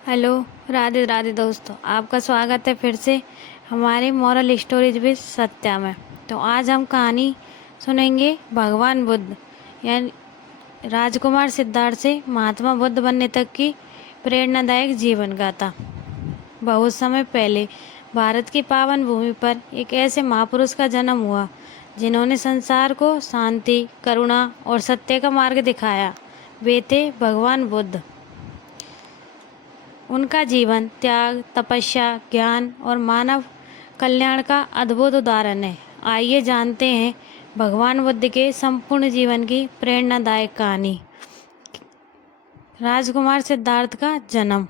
Hello. Radhe Radhe दोस्तों, आपका स्वागत है फिर से हमारे मॉरल स्टोरीज विद सत्या में। तो आज हम कहानी सुनेंगे भगवान बुद्ध यानी राजकुमार सिद्धार्थ से महात्मा बुद्ध बनने तक की प्रेरणादायक जीवन गाथा। बहुत समय पहले भारत की पावन भूमि पर एक ऐसे महापुरुष का जन्म हुआ जिन्होंने संसार को शांति, करुणा और सत्य का मार्ग दिखाया। वे थे भगवान बुद्ध। उनका जीवन त्याग, तपस्या, ज्ञान और मानव कल्याण का अद्भुत उदाहरण है। आइए जानते हैं भगवान बुद्ध के संपूर्ण जीवन की प्रेरणादायक कहानी। राजकुमार सिद्धार्थ का जन्म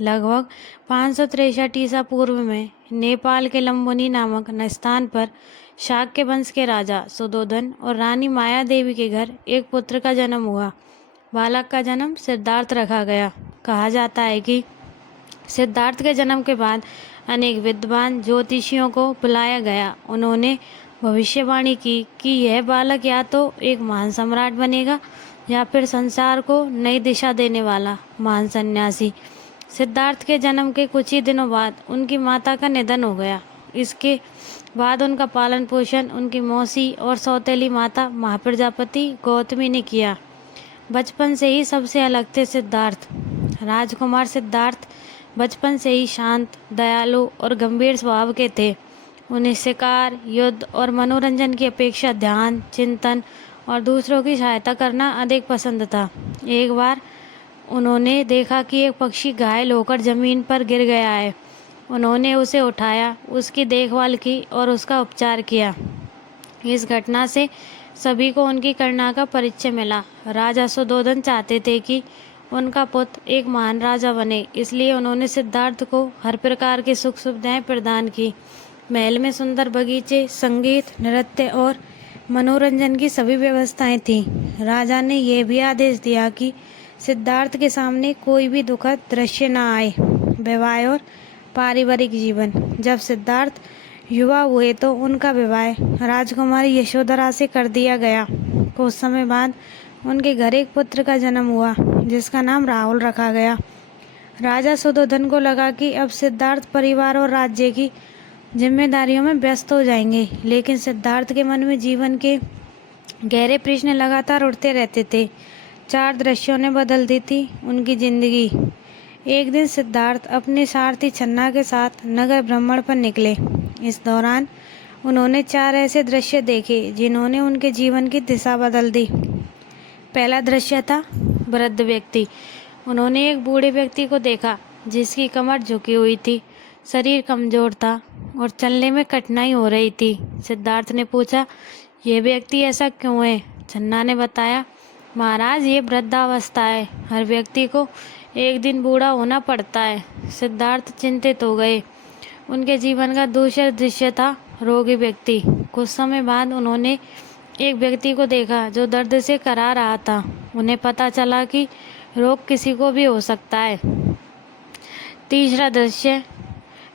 लगभग 563 ईसा पूर्व में नेपाल के लंबोनी नामक स्थान पर शाक्य वंश के राजा सुधोधन और रानी माया देवी के घर एक पुत्र का जन्म हुआ। बालक का जन्म सिद्धार्थ रखा गया। कहा जाता है कि सिद्धार्थ के जन्म के बाद अनेक विद्वान ज्योतिषियों को बुलाया गया। उन्होंने भविष्यवाणी की कि यह बालक या तो एक महान सम्राट बनेगा या फिर संसार को नई दिशा देने वाला महान सन्यासी। सिद्धार्थ के जन्म के कुछ ही दिनों बाद उनकी माता का निधन हो गया। इसके बाद उनका पालन पोषण उनकी मौसी और सौतेली माता महाप्रजापति गौतमी ने किया। बचपन से ही सबसे अलग थे सिद्धार्थ। राजकुमार सिद्धार्थ बचपन से ही शांत, दयालु और गंभीर स्वभाव के थे। उन्हें शिकार, युद्ध और मनोरंजन की अपेक्षा ध्यान, चिंतन और दूसरों की सहायता करना अधिक पसंद था। एक बार उन्होंने देखा कि एक पक्षी घायल होकर जमीन पर गिर गया है। उन्होंने उसे उठाया, उसकी देखभाल की और उसका उपचार किया। इस घटना से सभी को उनकी करुणा का परिचय मिला। राजा सुधोधन चाहते थे कि उनका पुत्र एक महान राजा बने, इसलिए उन्होंने सिद्धार्थ को हर प्रकार की सुख सुविधाएं प्रदान की। महल में सुंदर बगीचे, संगीत, नृत्य और मनोरंजन की सभी व्यवस्थाएं थीं। राजा ने यह भी आदेश दिया कि सिद्धार्थ के सामने कोई भी दुखद दृश्य न आए। विवाह और पारिवारिक जीवन। जब सिद्धार्थ युवा हुए तो उनका विवाह राजकुमारी यशोधरा से कर दिया गया। कुछ समय बाद उनके घर एक पुत्र का जन्म हुआ जिसका नाम राहुल रखा गया। राजा सुधोधन को लगा कि अब सिद्धार्थ परिवार और राज्य की जिम्मेदारियों में व्यस्त हो जाएंगे, लेकिन सिद्धार्थ के मन में जीवन के गहरे प्रश्न लगातार उठते रहते थे। 4 दृश्यों ने बदल दी थी उनकी जिंदगी। एक दिन सिद्धार्थ अपने सारथी छन्ना के साथ नगर भ्रमण पर निकले। इस दौरान उन्होंने 4 ऐसे दृश्य देखे जिन्होंने उनके जीवन की दिशा बदल दी। पहला दृश्य था वृद्ध व्यक्ति। उन्होंने एक बूढ़े व्यक्ति को देखा जिसकी कमर झुकी हुई थी, शरीर कमजोर था और चलने में कठिनाई हो रही थी। सिद्धार्थ ने पूछा, यह व्यक्ति ऐसा क्यों है? छन्ना ने बताया, महाराज, ये वृद्धावस्था है। हर व्यक्ति को एक दिन बूढ़ा होना पड़ता है। सिद्धार्थ चिंतित हो गए। उनके जीवन का दूसरा दृश्य था रोगी व्यक्ति। कुछ समय बाद उन्होंने एक व्यक्ति को देखा जो दर्द से करा रहा था। उन्हें पता चला कि रोग किसी को भी हो सकता है। तीसरा दृश्य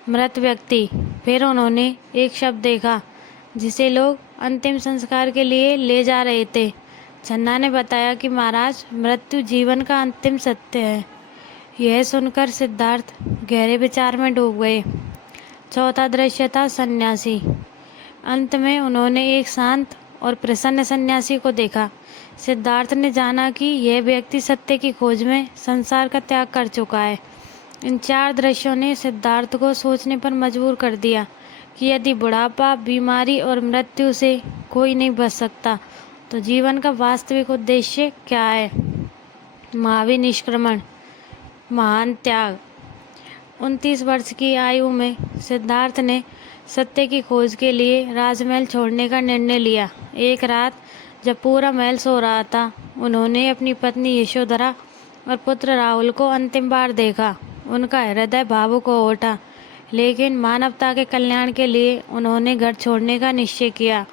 मृत व्यक्ति। फिर उन्होंने एक शव देखा जिसे लोग अंतिम संस्कार के लिए ले जा रहे थे। छन्ना ने बताया कि महाराज, मृत्यु जीवन का अंतिम सत्य है। यह सुनकर सिद्धार्थ गहरे विचार में डूब गए। चौथा दृश्य था सन्यासी। अंत में उन्होंने एक शांत और प्रसन्न सन्यासी को देखा। सिद्धार्थ ने जाना कि यह व्यक्ति सत्य की खोज में संसार का त्याग कर चुका है। इन 4 दृश्यों ने सिद्धार्थ को सोचने पर मजबूर कर दिया कि यदि बुढ़ापा, बीमारी और मृत्यु से कोई नहीं बच सकता तो जीवन का वास्तविक उद्देश्य क्या है? महावीर निष्क्रमण, महान त्याग। 29 वर्ष की आयु में सिद्धार्थ ने सत्य की खोज के लिए राजमहल छोड़ने का निर्णय लिया। एक रात जब पूरा महल सो रहा था, उन्होंने अपनी पत्नी यशोधरा और पुत्र राहुल को अंतिम बार देखा। उनका हृदय भावुक हो उठा, लेकिन मानवता के कल्याण के लिए उन्होंने घर छोड़ने का निश्चय किया।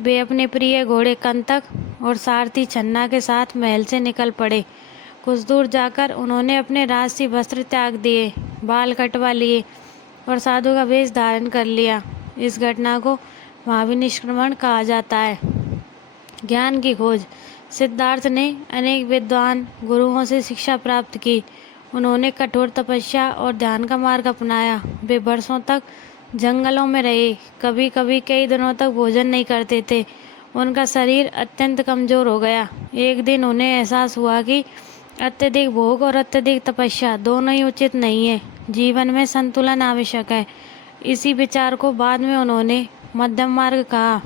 वे अपने प्रिय घोड़े कंतक और सारथी छन्ना के साथ महल से निकल पड़े। कुछ दूर जाकर उन्होंने अपने राजसी वस्त्र त्याग दिए, बाल कटवा लिए और साधु का वेश धारण कर लिया। इस घटना को महावीर निष्क्रमण कहा जाता है। ज्ञान की खोज। सिद्धार्थ ने अनेक विद्वान गुरुओं से शिक्षा प्राप्त की उन्होंने कठोर तपस्या और ध्यान का मार्ग अपनाया। वे वर्षों तक जंगलों में रहे, कभी कभी कई दिनों तक भोजन नहीं करते थे। उनका शरीर अत्यंत कमजोर हो गया। एक दिन उन्हें एहसास हुआ कि अत्यधिक भोग और अत्यधिक तपस्या दोनों ही उचित नहीं है। जीवन में संतुलन आवश्यक है। इसी विचार को बाद में उन्होंने मध्यम मार्ग कहा।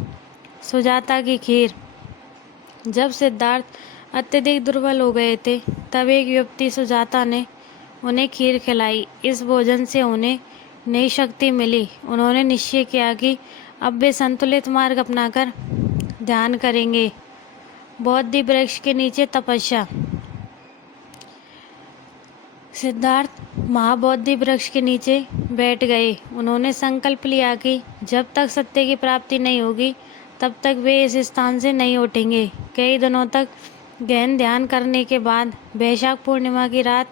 सुजाता की खीर। जब सिद्धार्थ अत्यधिक दुर्बल हो गए थे, तब एक युवती सुजाता ने उन्हें खीर खिलाई। इस भोजन से उन्हें नई शक्ति मिली। उन्होंने निश्चय किया कि अब वे संतुलित मार्ग अपनाकर ध्यान करेंगे। बोधि वृक्ष के नीचे तपस्या। सिद्धार्थ महाबोधि वृक्ष के नीचे बैठ गए। उन्होंने संकल्प लिया कि जब तक सत्य की प्राप्ति नहीं होगी, तब तक वे इस स्थान से नहीं उठेंगे। कई दिनों तक गहन ध्यान करने के बाद वैशाख पूर्णिमा की रात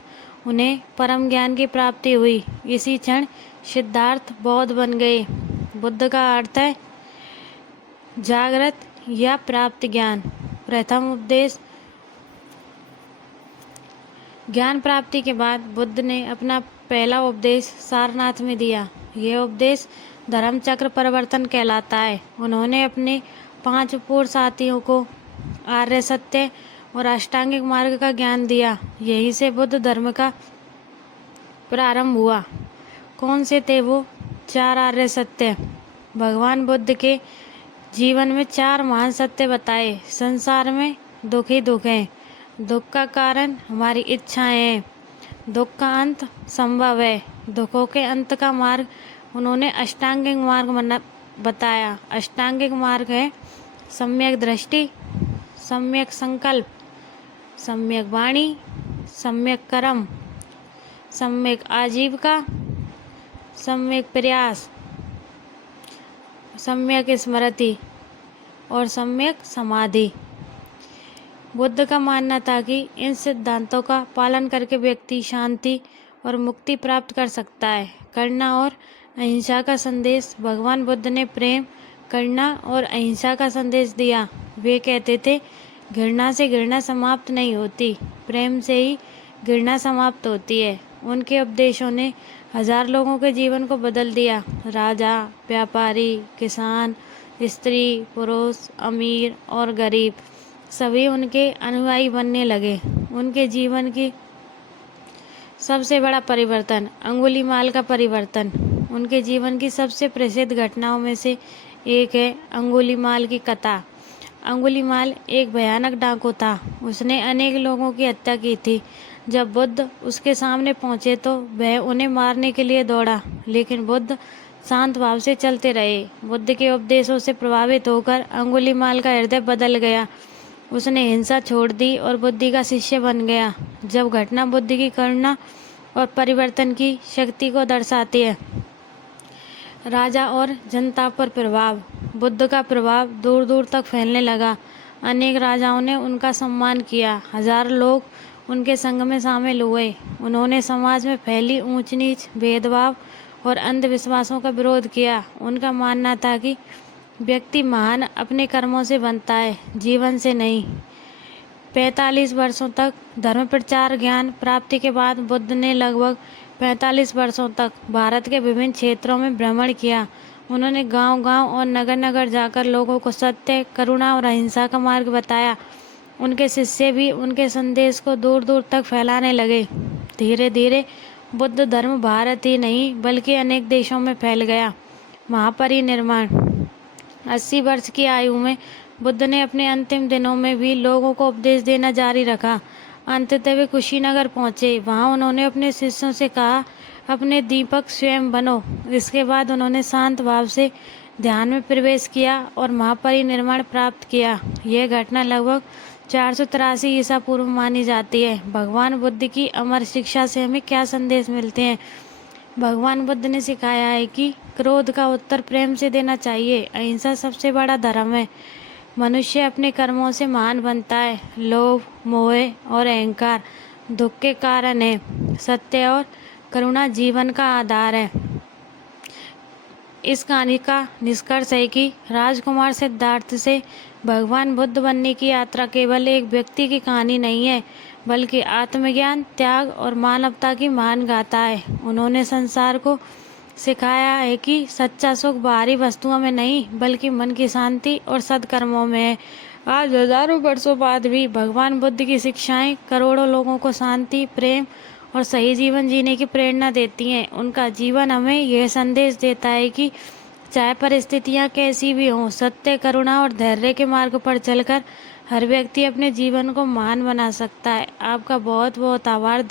उन्हें परम ज्ञान की प्राप्ति हुई। इसी क्षण सिद्धार्थ बौद्ध बन गए। बुद्ध का अर्थ है जागृत या प्राप्त ज्ञान। प्रथम उपदेश। ज्ञान प्राप्ति के बाद बुद्ध ने अपना पहला उपदेश सारनाथ में दिया। यह उपदेश धर्म चक्र परिवर्तन कहलाता है। उन्होंने अपने 5 पूर्व साथियों को आर्य सत्य और अष्टांगिक मार्ग का ज्ञान दिया। यहीं से बुद्ध धर्म का प्रारंभ हुआ। कौन से थे वो 4 आर्य सत्य? भगवान बुद्ध के जीवन में 4 महान सत्य बताए। संसार में दुख ही दुख है। दुख का कारण हमारी इच्छाएं हैं। दुख का अंत संभव है। दुखों के अंत का मार्ग उन्होंने अष्टांगिक मार्ग बताया। अष्टांगिक मार्ग है सम्यक दृष्टि, सम्यक संकल्प, सम्यक वाणी, सम्यक कर्म, सम्यक आजीविका, सम्यक प्रयास, सम्यक स्मृति और सम्यक समाधि। बुद्ध का मानना था कि इन सिद्धांतों का पालन करके व्यक्ति शांति और मुक्ति प्राप्त कर सकता है। करुणा और अहिंसा का संदेश। भगवान बुद्ध ने प्रेम, करुणा और अहिंसा का संदेश दिया। वे कहते थे, घृणा से घृणा समाप्त नहीं होती, प्रेम से ही घृणा समाप्त होती है। उनके उपदेशों ने 1000 लोगों के जीवन को बदल दिया। राजा, व्यापारी, किसान, स्त्री, पुरुष, अमीर और गरीब सभी उनके अनुयायी बनने लगे। उनके जीवन की सबसे बड़ा परिवर्तन अंगुलीमाल का परिवर्तन। उनके जीवन की सबसे प्रसिद्ध घटनाओं में से एक है अंगुलीमाल की कथा। अंगुलीमाल एक भयानक डाकू था। उसने अनेक लोगों की हत्या की थी। जब बुद्ध उसके सामने पहुंचे तो वह उन्हें मारने के लिए दौड़ा, लेकिन बुद्ध शांत भाव से चलते रहे। बुद्ध के उपदेशों से प्रभावित होकर अंगुलीमाल का हृदय बदल गया। उसने हिंसा छोड़ दी और बुद्ध का शिष्य बन गया। जब घटना बुद्ध की करुणा और परिवर्तन की शक्ति को दर्शाती है। राजा और जनता पर प्रभाव। बुद्ध का प्रभाव दूर दूर तक फैलने लगा। अनेक राजाओं ने उनका सम्मान किया। 1000 लोग उनके संग में शामिल हुए। उन्होंने समाज में फैली ऊंच नीच, भेदभाव और अंधविश्वासों का विरोध किया। उनका मानना था कि व्यक्ति महान अपने कर्मों से बनता है, जीवन से नहीं। 45 वर्षों तक धर्म प्रचार ज्ञान प्राप्ति के बाद बुद्ध ने लगभग 45 वर्षों तक भारत के विभिन्न क्षेत्रों में भ्रमण किया। उन्होंने गांव-गांव और नगर-नगर जाकर लोगों को सत्य, करुणा और अहिंसा का मार्ग बताया। उनके शिष्य भी उनके संदेश को दूर दूर तक फैलाने लगे। धीरे धीरे बुद्ध धर्म भारत ही नहीं बल्कि अनेक देशों में फैल गया। महापरिनिर्वाण। 80 वर्ष की आयु में बुद्ध ने अपने अंतिम दिनों में भी लोगों को उपदेश देना जारी रखा। अंततः वे कुशीनगर पहुंचे। वहां उन्होंने अपने शिष्यों से कहा, अपने दीपक स्वयं बनो। इसके बाद उन्होंने शांत भाव से ध्यान में प्रवेश किया और महापरिनिर्वाण प्राप्त किया। यह घटना लगभग 483 ईसा पूर्व मानी जाती है। भगवान बुद्ध की अमर शिक्षा से हमें क्या संदेश मिलते हैं? भगवान बुद्ध ने सिखाया है कि क्रोध का उत्तर प्रेम से देना चाहिए। अहिंसा सबसे बड़ा धर्म है। मनुष्य अपने कर्मों से महान बनता है। लोभ, मोह और अहंकार दुख के कारण है। सत्य और करुणा जीवन का आधार है। इस कहानी का निष्कर्ष है कि राजकुमार सिद्धार्थ से भगवान बुद्ध बनने की यात्रा केवल एक व्यक्ति की कहानी नहीं है, बल्कि आत्मज्ञान, त्याग और मानवता की महान गाथा है। उन्होंने संसार को सिखाया है कि सच्चा सुख बाहरी वस्तुओं में नहीं बल्कि मन की शांति और सद्कर्मों में है। आज हजारों वर्षों बाद भी भगवान बुद्ध की शिक्षाएं करोड़ों लोगों को शांति, प्रेम और सही जीवन जीने की प्रेरणा देती हैं। उनका जीवन हमें यह संदेश देता है कि चाहे परिस्थितियां कैसी भी हों, सत्य, करुणा और धैर्य के मार्ग पर चलकर हर व्यक्ति अपने जीवन को महान बना सकता है। आपका बहुत बहुत आभार।